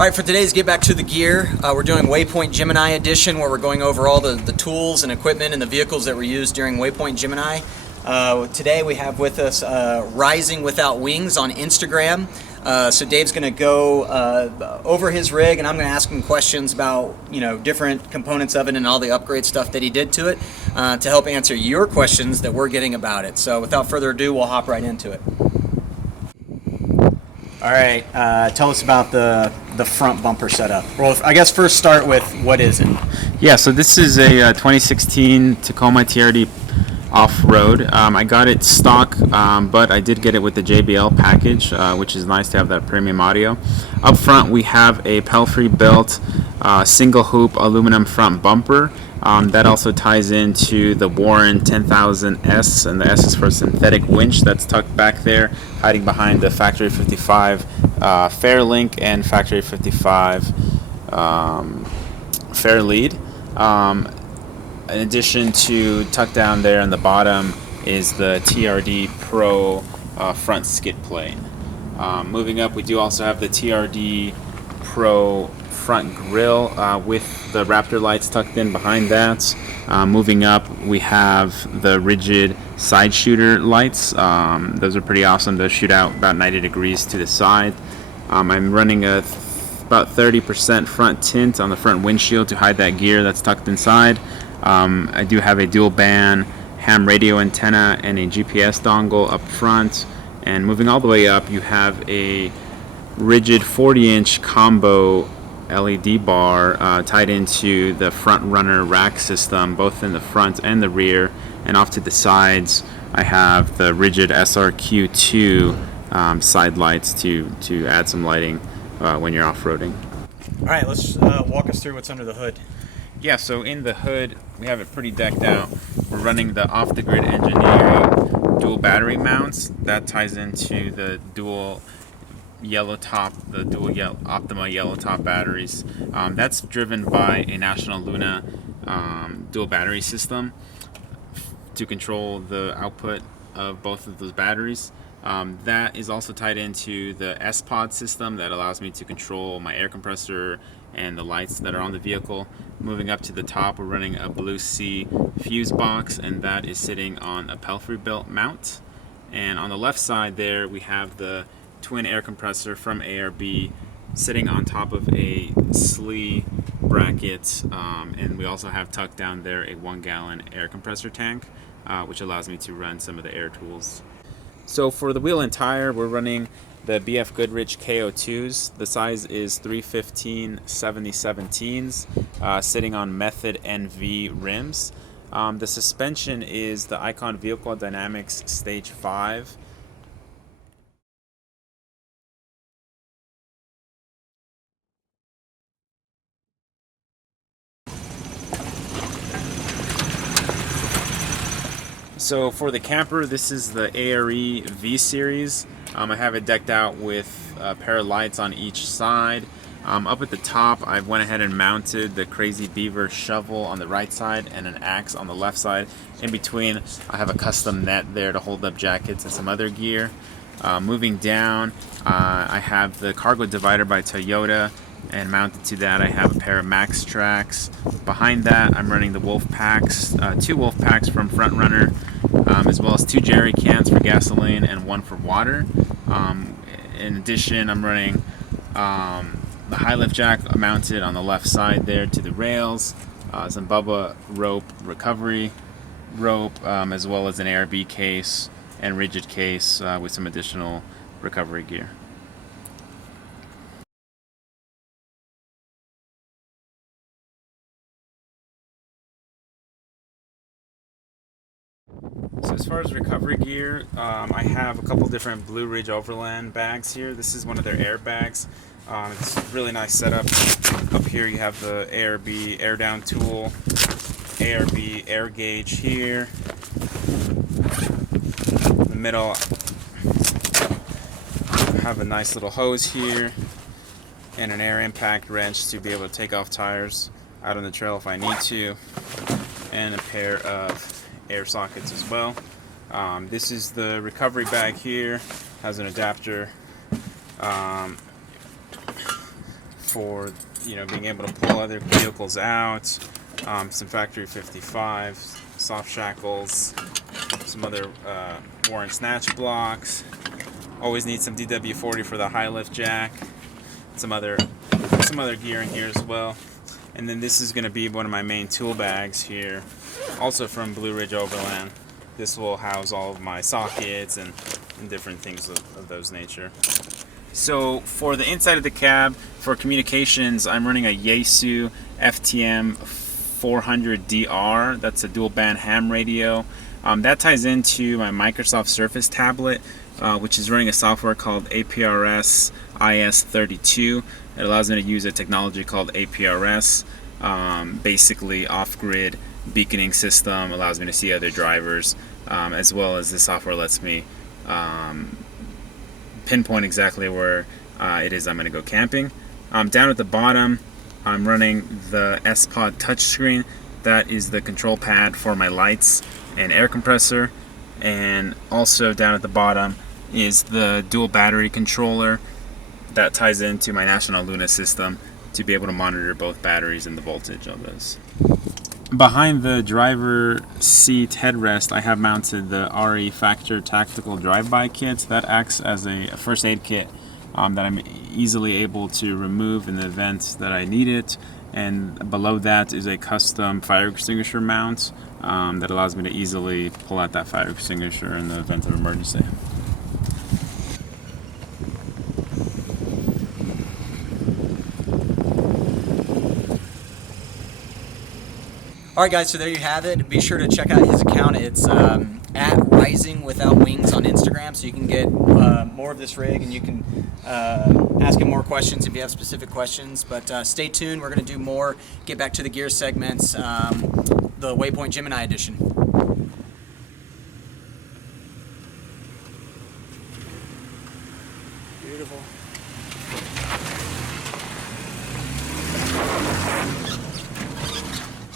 Alright, for today's Get Back to the Gear, we're doing Waypoint Gemini edition, where we're going over all the tools and equipment and the vehicles that were used during Waypoint Gemini. Today we have with us Rising Without Wings on Instagram. So Dave's going to go over his rig, and I'm going to ask him questions about different components of it and all the upgrade stuff that he did to it to help answer your questions that we're getting about it. So without further ado, we'll hop right into it. All right, tell us about the front bumper setup. Well, I guess first start with what is it? Yeah, so this is a 2016 Tacoma TRD off-road. I got it stock, but I did get it with the JBL package, which is nice to have that premium audio. Up front, we have a Pelfrey built single hoop aluminum front bumper. That also ties into the Warren 10,000S, and the S is for synthetic winch that's tucked back there, hiding behind the Factory 55 Fairlink and Factory 55 Fair Lead. In addition to tucked down there on the bottom is the TRD Pro front skid plate. Moving up, we do also have the TRD Pro front grille with the Raptor lights tucked in behind that. Moving up, we have the rigid side shooter lights. Those are pretty awesome. Those shoot out about 90 degrees to the side. I'm running about 30% front tint on the front windshield to hide that gear that's tucked inside. I do have a dual band ham radio antenna and a GPS dongle up front. And moving all the way up, you have a rigid 40-inch combo LED bar tied into the front runner rack system, both in the front and the rear. And off to the sides, I have the rigid SRQ2 side lights to add some lighting when you're off-roading. All right, let's walk us through what's under the hood. Yeah, so in the hood, we have it pretty decked out. We're running the off-the-grid engineering dual battery mounts. That ties into the dual yellow top, the dual Optima yellow top batteries. That's driven by a National Luna dual battery system to control the output of both of those batteries. That is also tied into the S-Pod system that allows me to control my air compressor and the lights that are on the vehicle. Moving up to the top, we're running a Blue Sea fuse box, and that is sitting on a Pelfrey built mount. And on the left side there, we have the twin air compressor from ARB sitting on top of a SLE bracket, and we also have tucked down there a 1-gallon air compressor tank, which allows me to run some of the air tools. So for the wheel and tire, we're running the BF Goodrich KO2s. The size is 315/70/17s, sitting on Method NV rims. The suspension is the Icon Vehicle Dynamics Stage 5. So for the camper, this is the ARE V Series. I have it decked out with a pair of lights on each side. Up at the top, I went ahead and mounted the Crazy Beaver shovel on the right side and an axe on the left side. In between, I have a custom net there to hold up jackets and some other gear. Moving down, I have the cargo divider by Toyota, and mounted to that I have a pair of Max Tracks. Behind that, I'm running the Wolf Packs, 2 Wolf Packs from Front Runner, as well as 2 jerry cans for gasoline and 1 for water. In addition, I'm running the Highland Jack mounted on the left side there to the rails, some Bubba rope recovery rope, as well as an ARB case and rigid case with some additional recovery gear. So as far as recovery gear, I have a couple different Blue Ridge Overland Bags here. This is one of their air bags. It's a really nice setup. Up here you have the ARB air down tool, ARB air gauge here. In the middle, I have a nice little hose here and an air impact wrench to be able to take off tires out on the trail if I need to, and a pair of air sockets as well. This is the recovery bag here, has an adapter for being able to pull other vehicles out. Some factory 55 soft shackles, some other Warren snatch blocks. Always need some DW40 for the Highland Jack. Some other gear in here as well. And then this is going to be one of my main tool bags here, also from Blue Ridge Overland. This will house all of my sockets and different things of those nature. So for the inside of the cab, for communications, I'm running a Yaesu FTM 400DR. That's a dual band ham radio. That ties into my Microsoft Surface tablet, which is running a software called APRS IS32. It allows me to use a technology called APRS, basically off-grid beaconing system, allows me to see other drivers, as well as this software lets me pinpoint exactly where it is I'm going to go camping. Down at the bottom, I'm running the S-Pod touchscreen. That is the control pad for my lights and air compressor. And also down at the bottom is the dual battery controller that ties into my National Luna system to be able to monitor both batteries and the voltage of those. Behind the driver seat headrest, I have mounted the RE Factor Tactical Drive-By Kit. That acts as a first aid kit that I'm easily able to remove in the event that I need it. And below that is a custom fire extinguisher mount that allows me to easily pull out that fire extinguisher in the event of emergency. All right, guys, so there you have it. Be sure to check out his account. It's at Rising Without Wings on Instagram, so you can get more of this rig, and you can ask him more questions if you have specific questions. But stay tuned. We're going to do more Get Back to the Gear segments, the Waypoint Gemini edition. Beautiful.